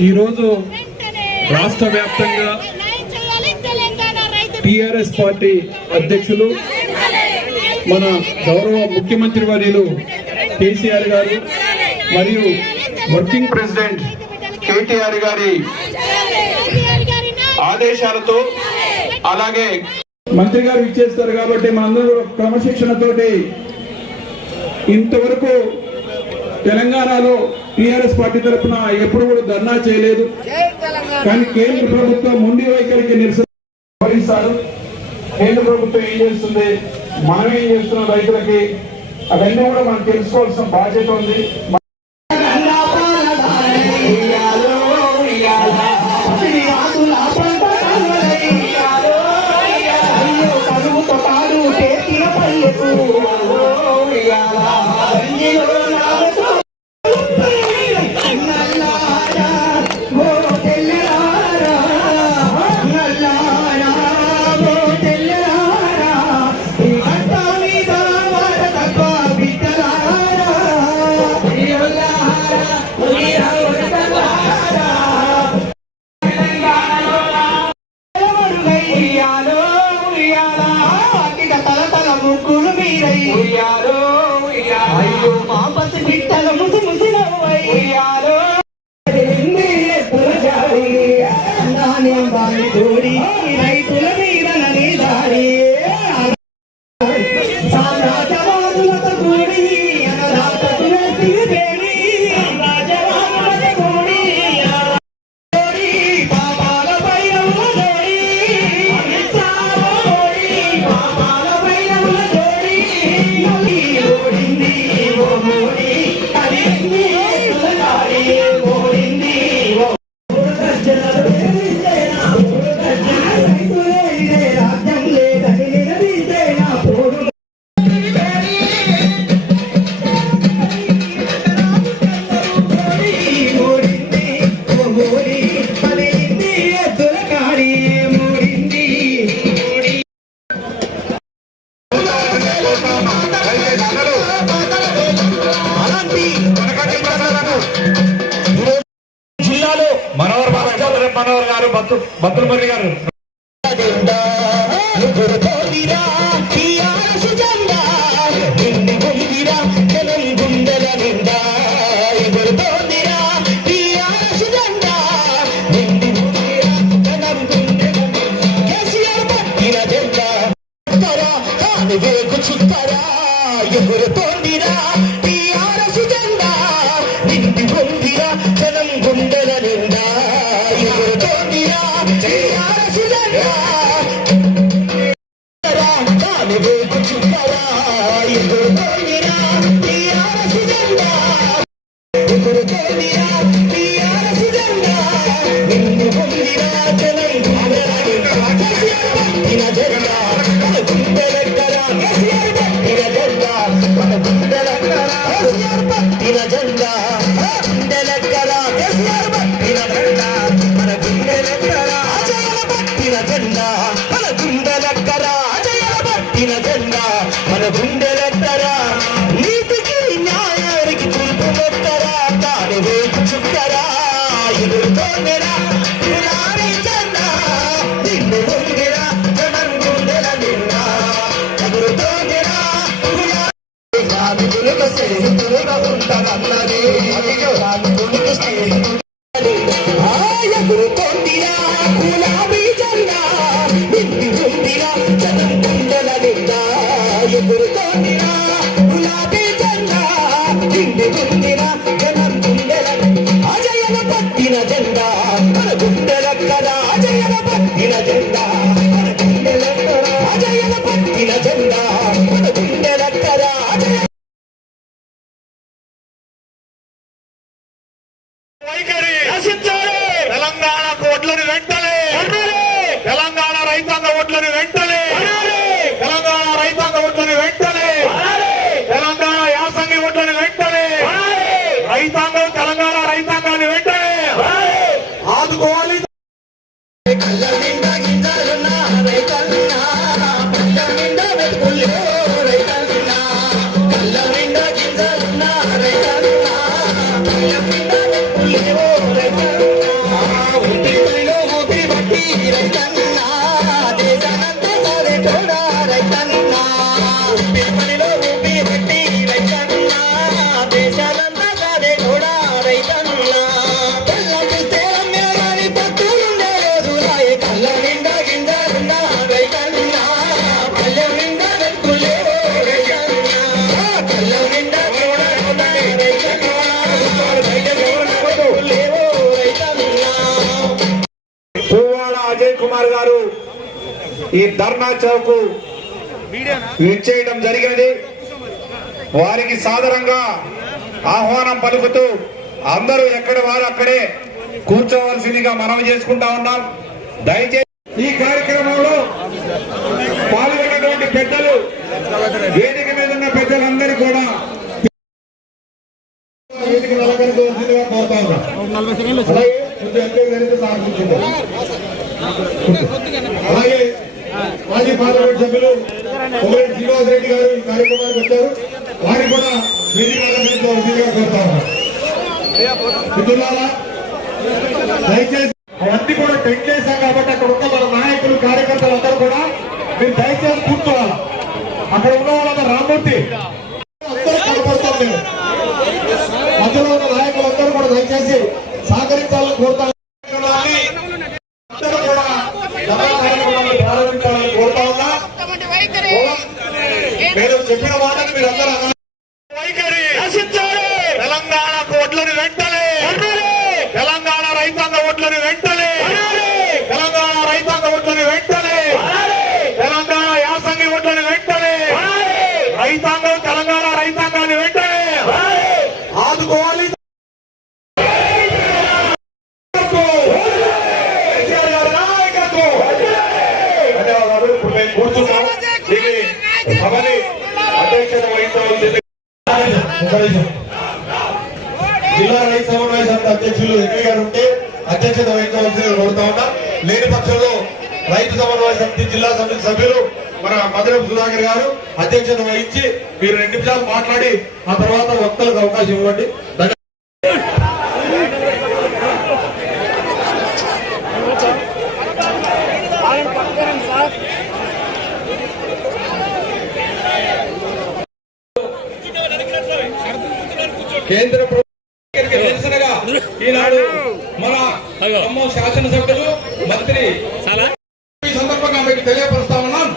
ఈ రోజు రాష్ట్ర వ్యాప్తంగా టిఆర్ఎస్ పార్టీ అధ్యక్షులు మన గౌరవ ముఖ్యమంత్రి వర్యులు కేసీఆర్ గారు మరియు వర్కింగ్ ప్రెసిడెంట్ కేటీఆర్ గారి ఆదేశాలతో అలాగే మంత్రి గారు ఇచ్చేస్తారు కాబట్టి మనందరూ క్రమశిక్షణతోటి ఇంతవరకు తెలంగాణలో టిఆర్ఎస్ పార్టీ తరఫున ఎప్పుడు కూడా ధర్నా చేయలేదు. కానీ కేంద్ర ప్రభుత్వం మొండి వైఖరికి నిరసన వహిస్తారు. కేంద్ర ప్రభుత్వం ఏం చేస్తుంది, మనం ఏం చేస్తున్నాం రైతులకి, అవన్నీ కూడా మనం తెలుసుకోవాల్సిన బాధ్యత ఉంది. జిల్లాలో మనోహర్ గారు బతులమర్రి గారు ఎగురుతోందిరా టీఆర్ఎస్ జెండా నిండి పొందిరా జనం గుండెల నిండా ఎగురుతోందిరా టీఆర్ఎస్ జెండా దాని వేపు చుక్కరా ఎగురుతోందిరా టీఆర్ఎస్ జెండా ఎగురుతోందిరా టీఆర్ఎస్ జెండా నిండి పొందిరా జనం గుండెల నిండా పట్టిన జెండా మన గుండెలెక్కరా కేసీఆర్ పట్టిన జెండా మన గుండెలెక్కరా కేసీఆర్ పట్టిన జెండా గుండెలెక్కరా కేసీఆర్ పట్టిన జెండా మన గుండెలెక్కరా అజయల పట్టిన జెండా మన గుండెలెక్కరా అజయల పట్టిన జెండా మన గుండెలెక్కరా నీతికి న్యాయానికి తూర్పు మొక్కరా దాని వేపు చుక్కరా ఎగురుతోందిరా గులాబీ జెండా నిన్ను పొందిరా జనం గుండెల నిండా ఎగురుతోందిరా గులాబీ స్నేహితులుగా ఉంటామన్నది రామునికి స్నేహితుడు ఎగురుతోందిరా గులాబీ జెండా నిండి పొందిరా జనం గుండెల నిండా ఎగురుతోందిరా గులాబీ జెండా నిండి పొందిరా జనం గుండెల అజయల పట్టిన జెండా మన గుండెలెక్కరా అజయల పట్టిన జెండా మన గుండెలెక్కరా అజయల పట్టిన జెండా మన గుండెలెక్కరా అజయ వైఖరి నశించాలి. తెలంగాణ ఓట్లను వెంటనే తెలంగాణ రైతాంగ ఓట్లను వెంటనే తెలంగాణ రైతాంగ ఓట్లను వెంటనే తెలంగాణ యాసంగి ఓట్లను వెంటనే రైతాంగం తెలంగాణ రైతాంగాన్ని వెంటనే ఆదుకోవాలి. కళ్ళ నిండా గింజలున్నా రైతన్నా పళ్ళ నిండా వెతుకుల్లో రైతన్నా కళ్ళ నిండా గింజలున్నా రైతన్నా పళ్ళ నిండా వెతుకుల్లో రైతన్నా ఊపిరిలో ఊపిరి పట్టి రైతన్నా దేశానంతా సారే కూడా రైతన్నా ఊపిరిలో ఊపిరి పట్టి రైతన్నా దేశానంతా సారే కూడా రైతన్నా కళ్ళకి తేరమ్మే గాని పట్టులుండే రోజులాయే కళ్ళ నిండా గింజలున్నా రైతన్నా పళ్ళ నిండా వెతుకుల్లో రైతన్నా కళ్ళ నిండా గింజలున్నా రైతన్నా వెతుకులేవో రైతన్నా పువ్వాడ అజయ్ కుమార్ గారు ఈ ధర్నా చౌక్ విచ్చేయడం జరిగినది. వారికి సాదరంగా ఆహ్వానం పలుకుతూ అందరూ ఎక్కడ వారు అక్కడే కూర్చోవలసిందిగా మనవి చేసుకుంటా ఉన్నాం. దయచేసి ఈ కార్యక్రమంలో పాల్గొన్నటువంటి పెద్దలు, వేదిక మీద ఉన్న పెద్దలందరూ కూడా వేదికను అలంకరించవలసిందిగా కోరుతా ఉన్నాం. అలాగే కొంచెం ఎంతో జరిగితే సాధించింది. అలాగే మాజీ పార్లమెంట్ సభ్యులు కొమరెడ్డి శ్రీనివాస్ రెడ్డి గారు ఈ కార్యక్రమానికి వచ్చారు. వారిని కూడా వేదిక అలంకరించవలసిందిగా కోరుతా ఉన్నాం. మిత్రులారా, దయచేసి అవన్నీ కూడా టెంట్ చేశాం కాబట్టి అక్కడ ఉన్న మన నాయకులు కార్యకర్తలు అందరూ కూడా మీరు దయచేసి కూర్చోవాలి. అక్కడ ఉన్న వాళ్ళ రామూర్తి అందరూ కనపడతాం. మేము మధ్యలో ఉన్న నాయకులందరూ కూడా దయచేసి సహకరించాలని కోరుతాను. అందరూ కూడా ప్రారంభించాలని కోరుతా ఉన్నా. నేను చెప్పిన మాటలు మీరు అందరూ వైఖరి నశించాలి. తెలంగాణ ఓట్లను వెంటనే తెలంగాణ రైతాంగ ఓట్లను వెంటనే తెలంగాణ రైతాంగ ఓట్లను వెంటనే తెలంగాణ యాసంగి ఓట్లను వెంటనే రైతాంగం తెలంగాణ రైతాంగాన్ని వెంటనే ఆదుకోవాలి. కేసీఆర్ గారి నాయకత్వం. ధన్యవాదాలు. ఇప్పుడు మేము కూర్చున్నాం. దీన్ని సభని అధ్యక్షత వహించవలసింది జిల్లా రైతు సమన్వయ సమితి అధ్యక్షులు ఎంపీ గారు ఉంటే అధ్యక్షత వహించవలసిందిగా కోరుతా ఉన్నాం. లేని పక్షంలో రైతు సమన్వయ సమితి జిల్లా సమితి సభ్యులు మన మధురపు సుధాకర్ గారు అధ్యక్షత వహించి మీరు 2 నిమిషాలు మాట్లాడి ఆ తర్వాత వక్తలకు అవకాశం ఇవ్వండి. కేంద్ర ప్రభుత్వానికి నిరసనగా ఈనాడు మన ఖమ్మం శాసనసభ్యులు మంత్రి ఈ సందర్భంగా మీకు తెలియపరుస్తా ఉన్నాం.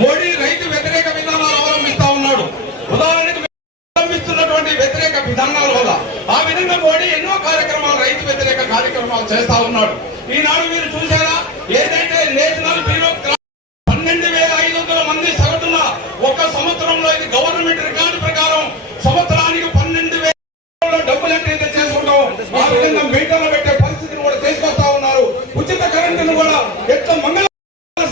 మోడీ రైతు వ్యతిరేక విధానాలు అవలంబిస్తా ఉన్నాడు. ఉదాహరణ విధానాల వల్ల. ఆ విధంగా మోడీ ఎన్నో కార్యక్రమాలు, రైతు వ్యతిరేక కార్యక్రమాలు చేస్తా ఉన్నాడు. ఈనాడు మీరు చూసారా, ఏదైతే నేషనల్ బ్యూరోక్రాట్ 12,500 మంది సగటున ఒక సంవత్సరంలో, ఇది గవర్నమెంట్ రికార్డు ప్రకారం సంవత్సరానికి 12,000 డబ్బులు ఎట్లయితే చేసుకుంటాం ఆ విధంగా మీటర్లు పెట్టే పరిస్థితిని కూడా తీసుకొస్తా ఉన్నారు. ఉచిత కరెంటును కూడా ఎట్లా మంగళ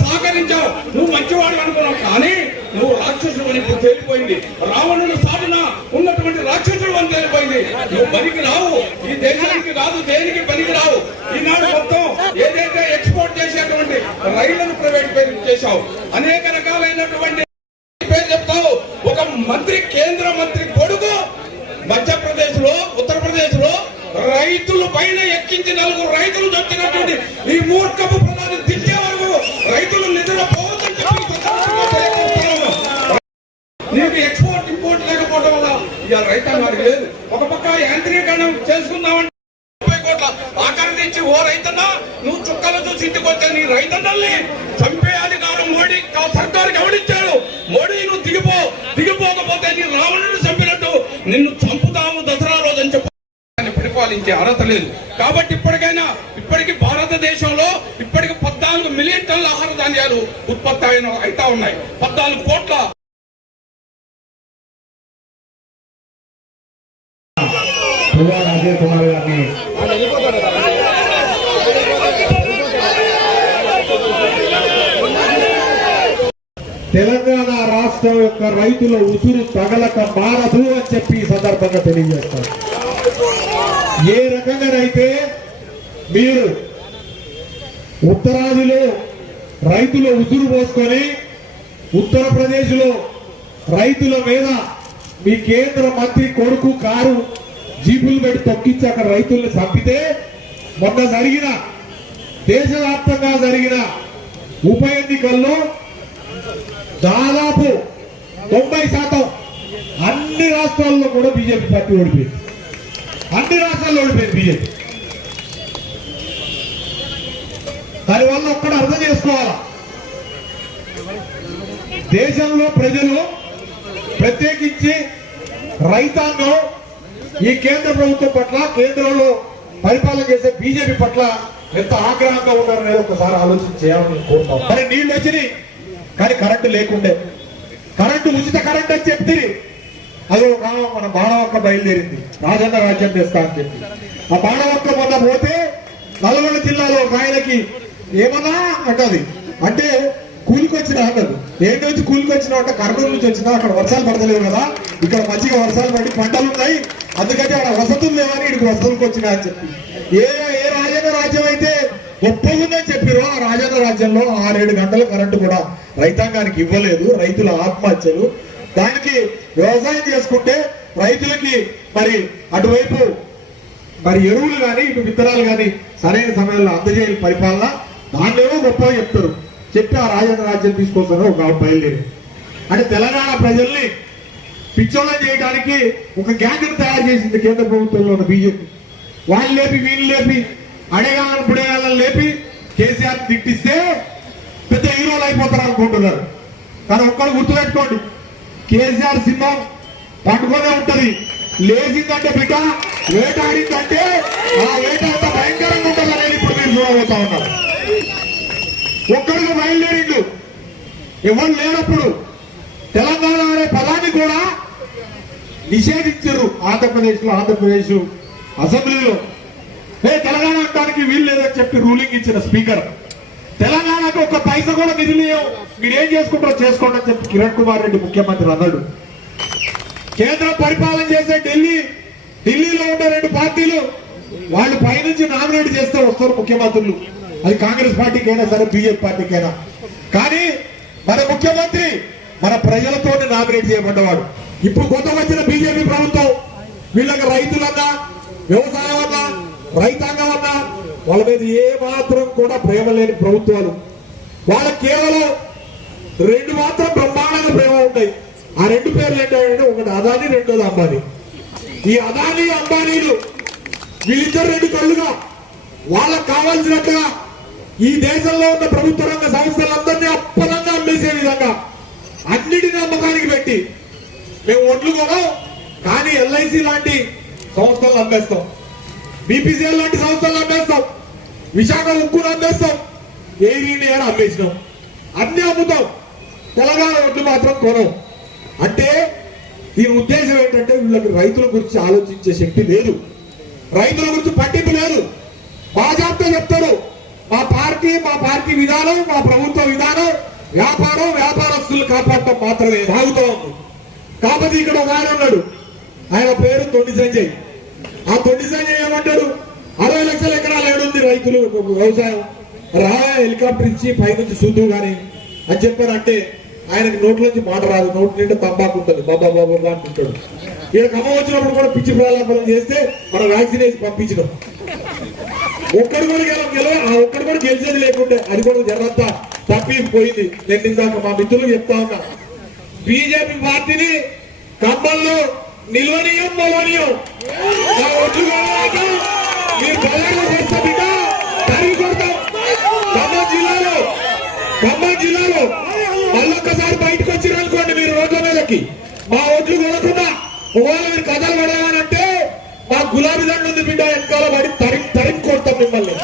సహకరించావు, నువ్వు మంచివాడు అనుకున్నావు, కానీ నువ్వు రాక్షసుడు అని ఇప్పుడు తేలిపోయింది. రావణుడు సాధన ఉన్నటువంటి రాక్షసుడు అని తేలిపోయింది. నువ్వు పనికి రావు, ఈ దేశానికి కాదు, దేనికి పనికి రావు. ఈనాడు మొత్తం ఏదైతే ఎక్స్పోర్ట్ చేసేటువంటి రైళ్లను ప్రైవేట్ చేశావు, అనేక రకాలైనటువంటి పేరు చెప్తావు. ఒక మంత్రి, కేంద్ర మంత్రి కొడుకు మధ్యప్రదేశ్ లో, ఉత్తరప్రదేశ్ లో రైతుల పైన ఎక్కించి 4 రైతులు చచ్చినటువంటి ఈ మూర్ఖపు ప్రధాని దించే వరకు రైతులు నిద్రపోవద్దని చెప్పి నీకు ఎక్స్పోర్ట్ ఇంపోర్ట్ లేకపోవడం వల్ల ఇవాళ రైతాంగానికి లేదు. ఒక పక్క యాంత్రీకరణం చేసుకుందామంటే 30 కోట్ల ఆకర్షించి, ఓ రైతన్నా నువ్వు చుక్కలు చూసి ఇంటికి వచ్చే నీ రైతన్నల్ని చంపే అధికారం మోడీ సర్కారుకి ఎవడిచ్చాడు? మోడీ నువ్వు దిగిపోకపోతే నీ రావణుని చంపినట్టు నిన్ను చంపుతాము దసరా రోజు అని చెప్పి పరిపాలించే అర్హత లేదు. కాబట్టి ఇప్పటికి భారతదేశంలో ఇప్పటికి 14 మిలియన్ టన్నుల ఆహార ధాన్యాలు ఉత్పత్తి అవుతా ఉన్నాయి. 14 కోట్ల అజయ్ కుమార్ గారిని తెలంగాణ రాష్ట్రం యొక్క రైతుల ఉసురు తగలక మారదు అని చెప్పి ఈ సందర్భంగా తెలియజేస్తారు. ఏ రకంగానైతే మీరు ఉత్తరాదిలో రైతుల ఉసురు పోసుకొని ఉత్తరప్రదేశ్ లో రైతుల మీద మీ కేంద్ర మంత్రి కొడుకు కారు జీపులు పెట్టి తొక్కించి అక్కడ రైతుల్ని చంపితే, మొన్న జరిగిన దేశవ్యాప్తంగా జరిగిన ఉప ఎన్నికల్లో దాదాపు 90% అన్ని రాష్ట్రాల్లో కూడా బీజేపీ పార్టీ ఓడిపోయింది. అన్ని రాష్ట్రాల్లో ఓడిపోయింది బీజేపీ. దానివల్ల ఒక్కడ అర్థం చేసుకోవాలా, దేశంలో ప్రజలు ప్రత్యేకించి రైతాంగం ఈ కేంద్ర ప్రభుత్వం పట్ల, కేంద్రంలో పరిపాలన చేసే బీజేపీ పట్ల ఎంత ఆగ్రహంగా ఉన్నారనేది ఒకసారి ఆలోచన చేయాలని కోరుతాం. మరి నీళ్ళు వచ్చినాయి కానీ కరెంటు లేకుండే, కరెంటు ఉచిత కరెంట్ అని చెప్తే అది మన బాణవక్క బయలుదేరింది, రాజన్న రాజ్యం తెస్తా అని చెప్పి. ఆ బాణవక్క మొన్న పోతే నల్గొండ జిల్లాలో ఒక ఆయనకి ఏమన్నా అంటది, అంటే కూలికి వచ్చిన అన్నది. ఏంటి వచ్చి కూలికి వచ్చినా అంటే కర్నూలు నుంచి వచ్చినా, అక్కడ వర్షాలు పడతలేవు కదా, ఇక్కడ మంచిగా వర్షాలు పడి పంటలు ఉన్నాయి, అందుకంటే అక్కడ వసతులు లేవని ఇక్కడికి వసతులకు వచ్చినా అని చెప్పి. ఏ రాజన్న రాజ్యం అయితే గొప్పగుందని చెప్పారో ఆ రాజన్న రాజ్యంలో 6-7 గంటల కరెంటు కూడా రైతాంగానికి ఇవ్వలేదు. రైతుల ఆత్మహత్యలు, దానికి వ్యవసాయం చేసుకుంటే రైతులకి మరి అటువైపు మరి ఎరువులు కానీ ఇటు విత్తనాలు కానీ సరైన సమయంలో అందజేయాలి పరిపాలన, దాన్నేమో గొప్పగా చెప్తారు. చెప్పి ఆ రాజన్న రాజ్యం తీసుకొస్తారో ఒక బయలుదేరి. అంటే తెలంగాణ ప్రజల్ని పిచ్చోళ్ళని చేయడానికి ఒక గ్యాంగ్ని తయారు చేసింది కేంద్ర ప్రభుత్వంలో ఉన్న బీజేపీ. వాళ్ళు లేపి వీళ్ళు లేపి అడగాలని పుడేగాలని లేపి కేసీఆర్ తిట్టిస్తే పెద్ద హీరోలు అయిపోతారు అనుకుంటున్నారు. కానీ ఒక్కడు గుర్తుపెట్టుకోండి, కేసీఆర్ సింహం పండుకొనే ఉంటది, లేచిందంటే బిడ్డ వేటాడిందంటే ఆ వేట అంత భయంకరంగా ఉంటుంది అనేది ఇప్పుడు మీరు చూడబోతా ఉన్నారు. ఒక్కడికి బయలుదేరిండు, ఎవరు లేనప్పుడు తెలంగాణ అనే పదాన్ని కూడా నిషేధించారు ఆంధ్రప్రదేశ్ అసెంబ్లీలో. తెలంగాణ అంటానికి వీలు లేదని చెప్పి రూలింగ్ ఇచ్చిన స్పీకర్, తెలంగాణకు ఒక్క పైసా కూడా నిధులు మీరేం చేసుకుంటారో చేసుకోండి అని చెప్పి కిరణ్ కుమార్ రెడ్డి ముఖ్యమంత్రి అన్నాడు. కేంద్రం పరిపాలన చేసే ఢిల్లీలో ఉండే 2 పార్టీలు వాళ్ళు పైనుంచి నామినేట్ చేస్తే వస్తారు ముఖ్యమంత్రులు, అది కాంగ్రెస్ పార్టీకైనా సరే బీజేపీ పార్టీకైనా. కానీ మన ముఖ్యమంత్రి మన ప్రజలతో నామినేట్ చేయబడ్డవాడు. ఇప్పుడు కొత్తగా వచ్చిన బీజేపీ ప్రభుత్వం వీళ్ళకి రైతులన్నా, వ్యవసాయం అన్నా, రైతాంగం అన్నా వాళ్ళ మీద ఏ మాత్రం కూడా ప్రేమ లేని ప్రభుత్వాలు. వాళ్ళకి కేవలం 2 మాత్రం బ్రహ్మాండంగా ప్రేమ ఉంటాయి. ఆ 2 పేర్లు ఏంటంటే, ఒకటి అదానీ, రెండోది అంబానీ. ఈ అదానీ అంబానీలు వీళ్ళిద్దరు 2 కళ్ళుగా వాళ్ళకు కావాల్సినట్టుగా ఈ దేశంలో ఉన్న ప్రభుత్వ రంగ సంస్థలందరినీ అప్పనంగా అమ్మేసే విధంగా అన్నిటిని అమ్మకానికి పెట్టి మేము ఒడ్లు కొనం, కానీ ఎల్ఐసి లాంటి సంస్థలను అమ్మేస్తాం, బీపీసీఎల్ లాంటి సంస్థలను అమ్మేస్తాం, విశాఖ ఉక్కును అమ్మేస్తాం, ఎయిర్ ఇండియా అమ్మేసినాం, అన్ని అమ్ముతాం, తెలంగాణ ఓట్లు మాత్రం కొనం. అంటే దీని ఉద్దేశం ఏంటంటే వీళ్ళకి రైతుల గురించి ఆలోచించే శక్తి లేదు, రైతుల గురించి పట్టింపు లేదు. బాజాబ్తో చెప్తారు మా పార్టీ విధానం, మా ప్రభుత్వ విధానం వ్యాపారం, వ్యాపారస్తులు కాపాడటం మాత్రమే సాగుతూ ఉంది. కాకపోతే ఇక్కడ ఒక ఆయన ఉన్నాడు, ఆయన పేరు తొండి సంజయ్. ఆ తొండి సంజయ్ ఏమంటాడు, 60 లక్షల ఎకరాలు ఏడుంది రైతులు వ్యవసాయం, హెలికాప్టర్ ఇచ్చి పైనుంచి చూద్దు గాని అని చెప్పారంటే ఆయనకి నోట్లోంచి మాట రాదు, నోటి నిండా తంబాకు ఉంటుంది, బాబా బాబా అంటుంటాడు. ఈయన ఖమ్మం వచ్చినప్పుడు కూడా పిచ్చి ప్రలాపనం చేస్తే మనం వ్యాక్సిన్ వేసి పంపించినాం. ఒక్కడు కూడా గెలిచేది లేకుంటే అది కూడా జరంతా తప్పిపోయింది. నేను ఇందాక మా మిత్రులు చెప్తా ఉన్నా, బీజేపీ పార్టీని ఖమ్మంలో నిల్వనీయం మొలనీయం మీరు తెలంగాణ చేస్తే బిడ్డ తరిగి కొడతాం. ఖమ్మం జిల్లాలో మళ్ళొక్కసారి బయటకు వచ్చిరనుకోండి మీరు రోడ్ల మీదకి, మా ఓట్లు కొనకుండా ఒకవేళ మీరు కథలు పడాలంటే మా గులాబీ దండ ఉంది బిడ్డ, వెనకాల పడి తరిగి కొడతాం మిమ్మల్ని.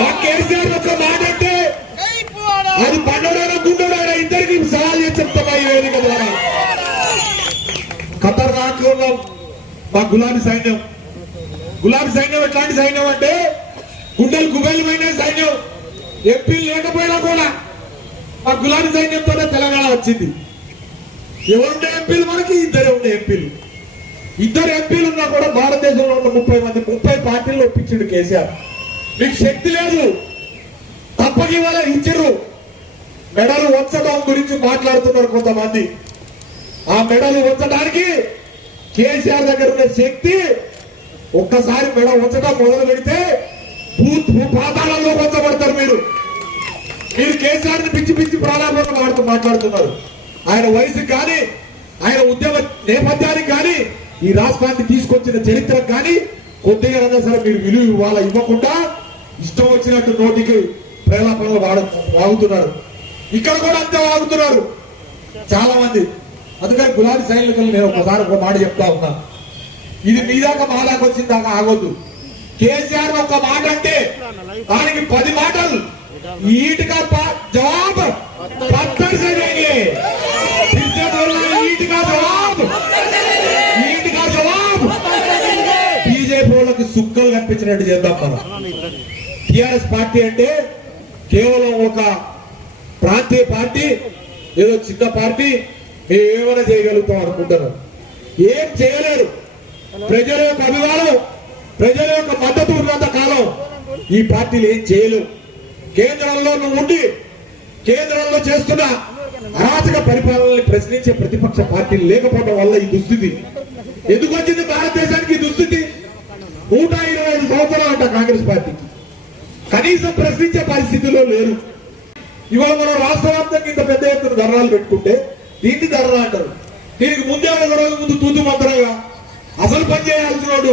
మా కేసీఆర్ ఒక మాట అంటే అది పండుగ గుండె ఇద్దరికి సవాల్ చేసి చెప్తాం ఈ వేదిక ద్వారా. ఖతర్నాక్ ఉన్నాం మా గులాబీ సైన్యం. గులాబీ సైన్యం ఎట్లాంటి సైన్యం అంటే గుండెలు గుబేలమైన సైన్యం. ఎంపీలు లేకపోయినా కూడా మా గులాబీ సైన్యంతోనే తెలంగాణ వచ్చింది. ఎవరుండే ఎంపీలు మనకి ఇద్దరే ఉండే ఎంపీలు. ఇద్దరు ఎంపీలు ఉన్నా కూడా భారతదేశంలో ఉన్న 30 పార్టీలు ఒప్పించిండు కేసీఆర్. మీకు శక్తి లేదు, తప్పక ఇవాళ ఇచ్చిర్రు. మెడలు వంచడం గురించి మాట్లాడుతున్నారు కొంతమంది. ఆ మెడలు వంచడానికి కేసీఆర్ దగ్గర ఉన్న శక్తి, ఒక్కసారి మెడ వంచడం మొదలు పెడితే పాతాళంలో వంచబడతారు మీరు. కేసీఆర్ ని పిచ్చి ప్రారంభంగా మాట్లాడుతున్నారు. ఆయన వయసుకి కానీ, ఆయన ఉద్యమ నేపథ్యానికి కానీ, ఈ రాష్ట్రాన్ని తీసుకొచ్చిన చరిత్రకు కానీ కొద్దిగా సరే మీరు విలువ ఇవ్వకుండా ఇష్టం వచ్చినట్టు నోటికి ప్రేలాపనలు వాగుతున్నారు. ఇక్కడ కూడా అంతే వాగుతున్నారు చాలా మంది. అందుకని గులాబీ సైనికులు నేను ఒకసారి ఒక మాట చెప్తా ఉన్నా, ఇది మీ దాకా మా దాకా వచ్చిన దాకా ఆగొద్దు. కేసీఆర్ ఒక మాట అంటే దానికి 10 మాటలు ఈటుగా జవాబు పత్తర్ से देंगे, फिर से बोलना ईट का जवाब బీజేపీ వాళ్ళకి సుక్కలు కనిపించినట్టు చేద్దాం మనం. టిఆర్ఎస్ పార్టీ అంటే కేవలం ఒక ప్రాంతీయ పార్టీ, ఏదో చిన్న పార్టీ, మేము ఏమైనా చేయగలుగుతాం అనుకుంటున్నాం. ఏం చేయలేరు. ప్రజల యొక్క అభిమానం, ప్రజల యొక్క మద్దతు ఉన్నంత కాలం ఈ పార్టీలు ఏం చేయలేవు. కేంద్రంలో ఉండి కేంద్రంలో చేస్తున్న అరాచక పరిపాలనని ప్రశ్నించే ప్రతిపక్ష పార్టీలు లేకపోవడం వల్ల ఈ దుస్థితి. ఎందుకు వచ్చింది భారతదేశానికి ఈ దుస్థితి? 125 సంవత్సరాలు అంట కాంగ్రెస్ పార్టీకి, కనీసం ప్రశ్నించే పరిస్థితిలో లేరు. ఇవాళ మనం రాష్ట్ర వ్యాప్తంగా ఇంత పెద్ద ఎత్తున ధర్నాలు పెట్టుకుంటే దీన్ని ధర్నా అంటారు. దీనికి ముందే ఒక రోజు ముందు తూతు మంత్రంగా అసలు పని చేయాల్సిన వాడు,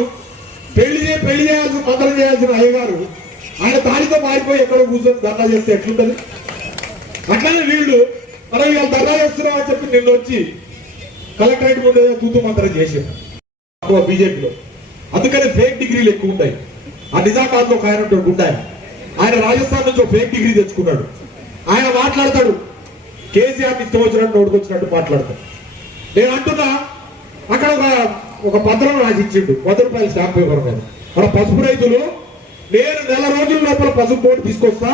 పెళ్లి చేయాల్సిన మంత్రం చేయాల్సిన అయ్యగారు ఆయన తాళితో మారిపోయి ఎక్కడో కూర్చొని ధర్నా చేస్తే ఎట్లుంటది? అట్లానే వీళ్ళు మనం ఇవాళ ధర్నా చేస్తున్నాం అని చెప్పి నిన్న వచ్చి కలెక్టరేట్ ముందు తూతు మంత్రం చేసారు బీజేపీలో. అందుకని ఫేక్ డిగ్రీలు ఎక్కువ ఉంటాయి. ఆ నిజామాబాద్ లో ఒక ఆయన ఉంటాయి, ఆయన రాజస్థాన్ నుంచి ఒక ఫేక్ డిగ్రీ తెచ్చుకున్నాడు. ఆయన మాట్లాడతాడు, కేసీఆర్ ఇష్టం వచ్చినట్టు నోటుకొచ్చినట్టు మాట్లాడతాడు. నేను అంటున్నా, అక్కడ ఒక పత్రం రాసి ఇచ్చిండు, ₹100 స్టాంప్ పేపర్ మీద. మన పసుపు రైతులు, నేను నెల రోజుల లోపల పసుపు బోర్డు తీసుకొస్తా,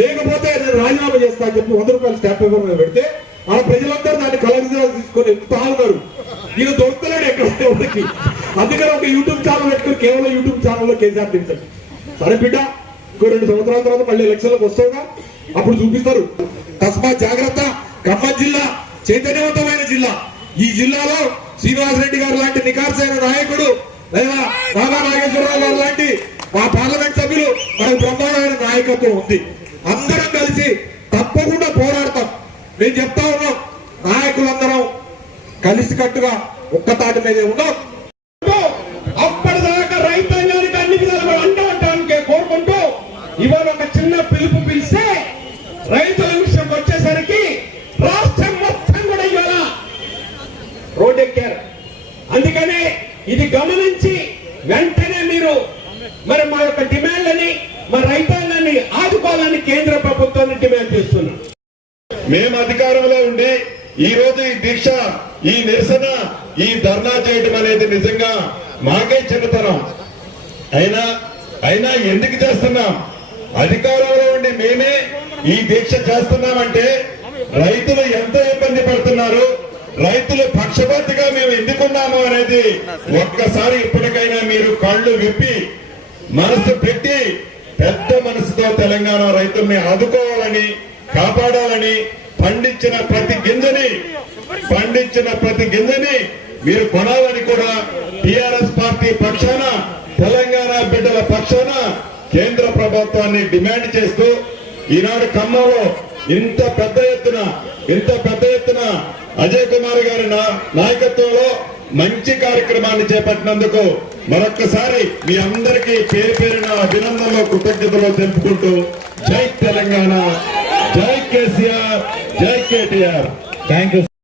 లేకపోతే నేను రాజీనామా చేస్తా అని చెప్పి ₹100 స్టాంప్ పేపర్ మీద పెడితే మన ప్రజలందరూ దాన్ని కలెక్టర్ తీసుకొని ఎక్కుతా ఉన్నారు. ఈయన దొరుకుతలేడు ఎక్కడ ఎవరికి. అందుకని ఒక యూట్యూబ్ ఛానల్ పెట్టుకుని కేవలం యూట్యూబ్ ఛానల్లో కేసీఆర్ తింటాడు. సరే బిడ్డ, ఇంకో 2 సంవత్సరాల తర్వాత మళ్ళీ ఎలక్షన్లకు వస్తావుగా, అప్పుడు చూపిస్తారు. తస్మాత్ జాగ్రత్త. ఖమ్మం జిల్లా చైతన్యవంతమైన జిల్లా. ఈ జిల్లాలో శ్రీనివాసరెడ్డి గారు లాంటి నికార్సైన నాయకుడు, లేదా బాబా నాగేశ్వరరావు గారు లాంటి మా పార్లమెంట్ సభ్యులు, మనకు బ్రహ్మాండమైన నాయకత్వం ఉంది. అందరం కలిసి తప్పకుండా పోరాడతాం. మేము చెప్తా ఉన్నాం, నాయకులందరం కలిసికట్టుగా ఒక్కతాటి మీదే ఉన్నాం. అప్పటిదాకా రైతాంగానికి అన్ని విధాలుగా అంటానికి కోరుకుంటూ ఇవాళ ఒక చిన్న పిలుపు పిలిస్తే రైతుల విషయం వచ్చేసరికి రాష్ట్రం మొత్తం కూడా ఇవాళ రోడ్డెక్కారు. ప్రభుత్వాన్ని డిమాండ్ చేస్తున్నాం. మేము అధికారంలో ఉండి ఈ రోజు ఈ దీక్ష, ఈ నిరసన, ఈ ధర్నా చేయడం అనేది నిజంగా మాకే చిన్నతనం. అయినా ఎందుకు చేస్తున్నాం? అధికారంలో ఉండి మేమే ఈ దీక్ష చేస్తున్నామంటే రైతులు ఎంత ఇబ్బంది పడుతున్నారు, రైతులు పక్షపాతిగా మేము ఎందుకున్నాము అనేది ఒక్కసారి ఇప్పటికైనా మీరు కళ్ళు విప్పి మనసు పెట్టి పెద్ద మనసుతో తెలంగాణ రైతుల్ని ఆదుకోవాలని, కాపాడాలని, పండించిన ప్రతి గింజని మీరు కొనాలని కూడా టిఆర్ఎస్ పార్టీ పక్షాన, తెలంగాణ బిడ్డల పక్షాన కేంద్ర ప్రభుత్వాన్ని డిమాండ్ చేస్తూ ఈనాడు ఖమ్మంలో ఇంత పెద్ద ఎత్తున అజయ్ కుమార్ గారి నాయకత్వంలో మంచి కార్యక్రమాన్ని చేపట్టినందుకు మరొక్కసారి మీ అందరికీ పేరు పేరున అభినందనలు, కృతజ్ఞతలు తెలుపుకుంటూ జై తెలంగాణ, జై కేసీఆర్, జై కేటీఆర్. Thank you.